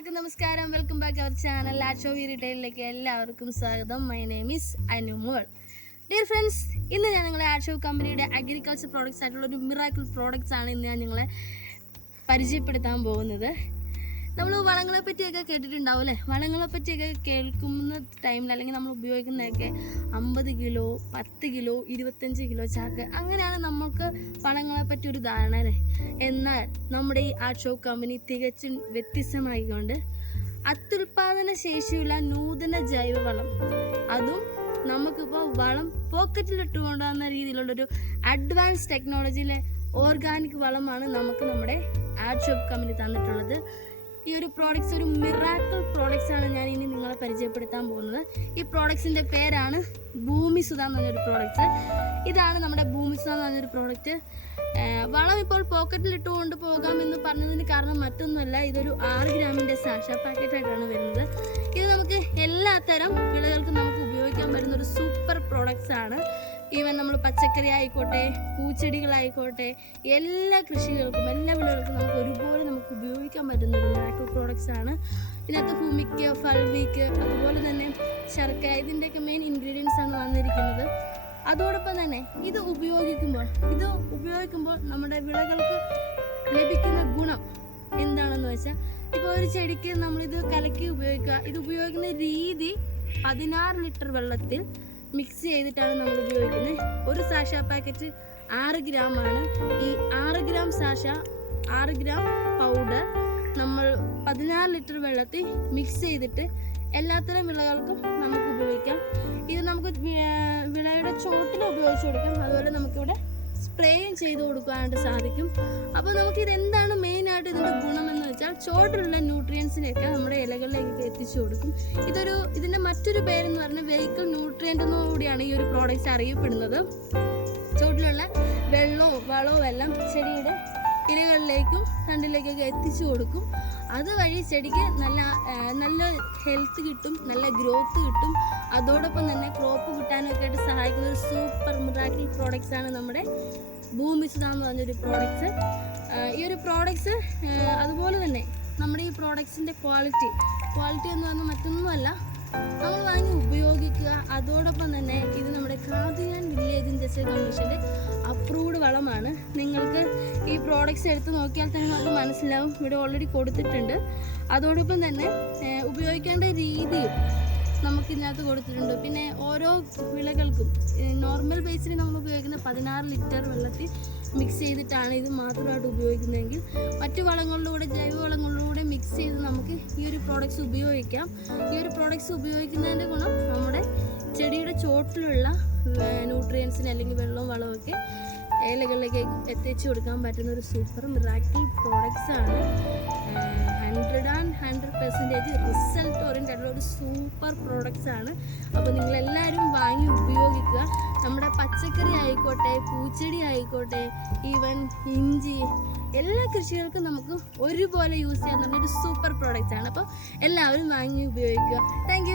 എല്ലാവർക്കും നമസ്കാരം. Welcome back our channel ലാച്ചോ വി റീറ്റെയിലേക്ക് എല്ലാവർക്കും സ്വാഗതം. My name is Anumol dear friends ഇന്ന് ഞാൻ നിങ്ങളെ ആഷോ കമ്പനിയുടെ അഗ്രികൾച്ചർ പ്രോഡക്ട്സ് ആയിട്ടുള്ള ഒരു മിറാക്കിൾ പ്രോഡക്റ്റ്സ് ആണ് ഇന്ന് ഞാൻ നിങ്ങളെ പരിചയപ്പെടുത്താൻ പോകുന്നത്. നമ്മൾ വളങ്ങളെ പറ്റിയൊക്കെ കേട്ടിട്ടുണ്ടാവും അല്ലേ? വളങ്ങളെ പറ്റിയൊക്കെ കേൾക്കുന്ന ടൈമിൽ അല്ലെങ്കിൽ നമ്മൾ ഉപയോഗിക്കുന്നതൊക്കെ അമ്പത് കിലോ പത്ത് കിലോ ഇരുപത്തഞ്ച് കിലോ ചാക്ക് അങ്ങനെയാണ് നമുക്ക് വളങ്ങളെ പറ്റി ഒരു ധാരണ അല്ലേ? എന്നാൽ നമ്മുടെ ഈ ആർട്ട് ഷോ കമ്പനി തികച്ചും വ്യത്യസ്തമായിക്കൊണ്ട് അത്യുൽപാദന ശേഷിയുള്ള നൂതന ജൈവവളം അതും നമുക്കിപ്പോൾ വളം പോക്കറ്റിലിട്ട് കൊണ്ടുവന്ന രീതിയിലുള്ളൊരു അഡ്വാൻസ് ടെക്നോളജിയിലെ ഓർഗാനിക് വളമാണ് നമുക്ക് നമ്മുടെ ആർട്ട് ഷോപ്പ് കമ്പനി തന്നിട്ടുള്ളത്. ഈ ഒരു പ്രോഡക്റ്റ്സ് ഒരു മിറാക്കിൾ പ്രോഡക്റ്റ്സ് ആണ് ഞാൻ ഇനി നിങ്ങളെ പരിചയപ്പെടുത്താൻ പോകുന്നത്. ഈ പ്രോഡക്റ്റ്സിന്റെ പേരാണ് ഭൂമി സുധ എന്ന് പറഞ്ഞൊരു പ്രോഡക്റ്റ് ഇതാണ് നമ്മുടെ ഭൂമി സുധ എന്ന് പറഞ്ഞൊരു പ്രോഡക്റ്റ് വളം ഇപ്പോൾ പോക്കറ്റിൽ ഇട്ട് കൊണ്ട് പോകാം എന്ന് പറഞ്ഞതിന് കാരണം മറ്റൊന്നുമല്ല ഇതൊരു ആറ് ഗ്രാമിന്റെ സാഷ പാക്കറ്റായിട്ടാണ് വരുന്നത്. ഇത് നമുക്ക് എല്ലാത്തരം വിളകൾക്കും നമുക്ക് ഉപയോഗിക്കാൻ പറ്റുന്ന ഒരു സൂപ്പർ പ്രോഡക്റ്റ്സ് ആണ്. ഈവൻ നമ്മൾ പച്ചക്കറി ആയിക്കോട്ടെ പൂച്ചെടികളായിക്കോട്ടെ എല്ലാ കൃഷികൾക്കും എല്ലാ വിളകൾക്കും നമുക്ക് പ്രോഡക്റ്റ്സ് ആണ്. ഇതിനകത്ത് ഹൂമിക്ക് ഫൾവിക്ക് അതുപോലെ തന്നെ ശർക്കര ഇതിന്റെയൊക്കെ മെയിൻ ഇൻഗ്രീഡിയൻസ് ആണ് വന്നിരിക്കുന്നത്. അതോടൊപ്പം തന്നെ ഇത് ഉപയോഗിക്കുമ്പോൾ ഇത് ഉപയോഗിക്കുമ്പോൾ നമ്മുടെ വിളകൾക്ക് ലഭിക്കുന്ന ഗുണം എന്താണെന്ന് വെച്ചാൽ ഇപ്പോൾ ഒരു ചെടിക്ക് നമ്മളിത് കലക്കി ഉപയോഗിക്കുക. ഇത് ഉപയോഗിക്കുന്ന രീതി പതിനാറ് ലിറ്റർ വെള്ളത്തിൽ മിക്സ് ചെയ്തിട്ടാണ് നമ്മൾ ഉപയോഗിക്കുന്നത്. ഒരു സാഷ പാക്കറ്റ് ആറ് ഗ്രാം ആണ്. ഈ ആറ് ഗ്രാം സാഷ ആറ് ഗ്രാം പൗഡർ നമ്മൾ പതിനാറ് ലിറ്റർ വെള്ളത്തിൽ മിക്സ് ചെയ്തിട്ട് എല്ലാത്തരം വിളകൾക്കും നമുക്ക് ഉപയോഗിക്കാം. ഇത് നമുക്ക് വിളയുടെ ചോട്ടിൽ ഉപയോഗിച്ച് കൊടുക്കാം. അതുപോലെ നമുക്കിവിടെ സ്പ്രേയും ചെയ്ത് കൊടുക്കാനായിട്ട് സാധിക്കും. അപ്പോൾ നമുക്കിത് എന്താണ് മെയിനായിട്ട് ഇതിന്റെ ഗുണമെന്ന് വെച്ചാൽ ചോട്ടിലുള്ള ന്യൂട്രിയൻസിനെയൊക്കെ നമ്മുടെ ഇലകളിലേക്ക് എത്തിച്ചു കൊടുക്കും. ഇതൊരു ഇതിന്റെ മറ്റൊരു പേരെന്ന് പറഞ്ഞാൽ വെഹിക്കിൾ ന്യൂട്രിയന്റ് കൂടിയാണ് ഈ ഒരു പ്രോഡക്റ്റ് അറിയപ്പെടുന്നത്. ചോട്ടിലുള്ള വെള്ളവും വളവും എല്ലാം ചെടിയുടെ ഇലകളിലേക്കും തണ്ടിലേക്കൊക്കെ എത്തിച്ചു കൊടുക്കും. അതുവഴി ചെടിക്ക് നല്ല നല്ല ഹെൽത്ത് കിട്ടും നല്ല ഗ്രോത്ത് കിട്ടും. അതോടൊപ്പം തന്നെ ക്രോപ്പ് കിട്ടാനൊക്കെ ആയിട്ട് സഹായിക്കുന്ന ഒരു സൂപ്പർ മിറാക്കിൾ പ്രോഡക്റ്റ്സ് ആണ് നമ്മുടെ ഭൂമിസുത എന്ന് പറഞ്ഞൊരു പ്രോഡക്റ്റ്സ് ഈ ഒരു പ്രോഡക്റ്റ്സ് അതുപോലെ തന്നെ നമ്മുടെ ഈ പ്രോഡക്റ്റ്സിന്റെ ക്വാളിറ്റി ക്വാളിറ്റി എന്ന് പറഞ്ഞാൽ മറ്റൊന്നുമല്ല നമ്മൾ വാങ്ങി ഉപയോഗിക്കുക. അതോടൊപ്പം തന്നെ ഇത് നമ്മുടെ കാതിയാൻ വില്ലേജ് ഇൻഡസ്ട്രിയൽ കമ്മീഷന്റെ അപ്രൂവ്ഡ് വളമാണ്. നിങ്ങൾക്ക് ഈ പ്രോഡക്റ്റ്സ് എടുത്ത് നോക്കിയാൽ തന്നെ നമുക്ക് മനസ്സിലാവും. ഇവിടെ ഓൾറെഡി കൊടുത്തിട്ടുണ്ട്. അതോടൊപ്പം തന്നെ ഉപയോഗിക്കേണ്ട രീതിയും നമുക്ക് ഇതിനകത്ത് കൊടുത്തിട്ടുണ്ട്. പിന്നെ ഓരോ വിളകൾക്കും നോർമൽ ബേസിൽ നമ്മൾ ഉപയോഗിക്കുന്ന പതിനാറ് ലിറ്റർ വെള്ളത്തിൽ മിക്സ് ചെയ്തിട്ടാണ് ഇത് മാത്രമായിട്ട് ഉപയോഗിക്കുന്നതെങ്കിൽ മറ്റു വളങ്ങളിലൂടെ ജൈവ വളങ്ങളിലൂടെ മിക്സ് ചെയ്ത് നമുക്ക് ഈ ഒരു പ്രോഡക്റ്റ്സ് ഉപയോഗിക്കാം. ഈ ഒരു പ്രോഡക്റ്റ്സ് ഉപയോഗിക്കുന്നതിന്റെ ഗുണം നമ്മുടെ ചെടിയുടെ ചോട്ടിലുള്ള ന്യൂട്രിയൻസിന് അല്ലെങ്കിൽ വെള്ളവും വളമൊക്കെ ഇലകളിലേക്ക് എത്തിച്ചു കൊടുക്കാൻ പറ്റുന്ന ഒരു സൂപ്പർ മിറാക്കിൾ പ്രോഡക്റ്റ്സ് ആണ് hundred hundred percentage result oriented ഒരു സൂപ്പർ പ്രോഡക്റ്റ്സ് ആണ്. അപ്പോൾ നിങ്ങളെല്ലാവരും വാങ്ങി ഉപയോഗിക്കുക. നമ്മുടെ പച്ചക്കറി ആയിക്കോട്ടെ പൂച്ചെടി ആയിക്കോട്ടെ ഈവൻ ഇഞ്ചി എല്ലാ കൃഷികൾക്കും നമുക്ക് ഒരുപോലെ യൂസ് ചെയ്യാൻ ഒരു സൂപ്പർ പ്രോഡക്റ്റ്സ് ആണ്. അപ്പോൾ എല്ലാവരും വാങ്ങി ഉപയോഗിക്കുക. താങ്ക്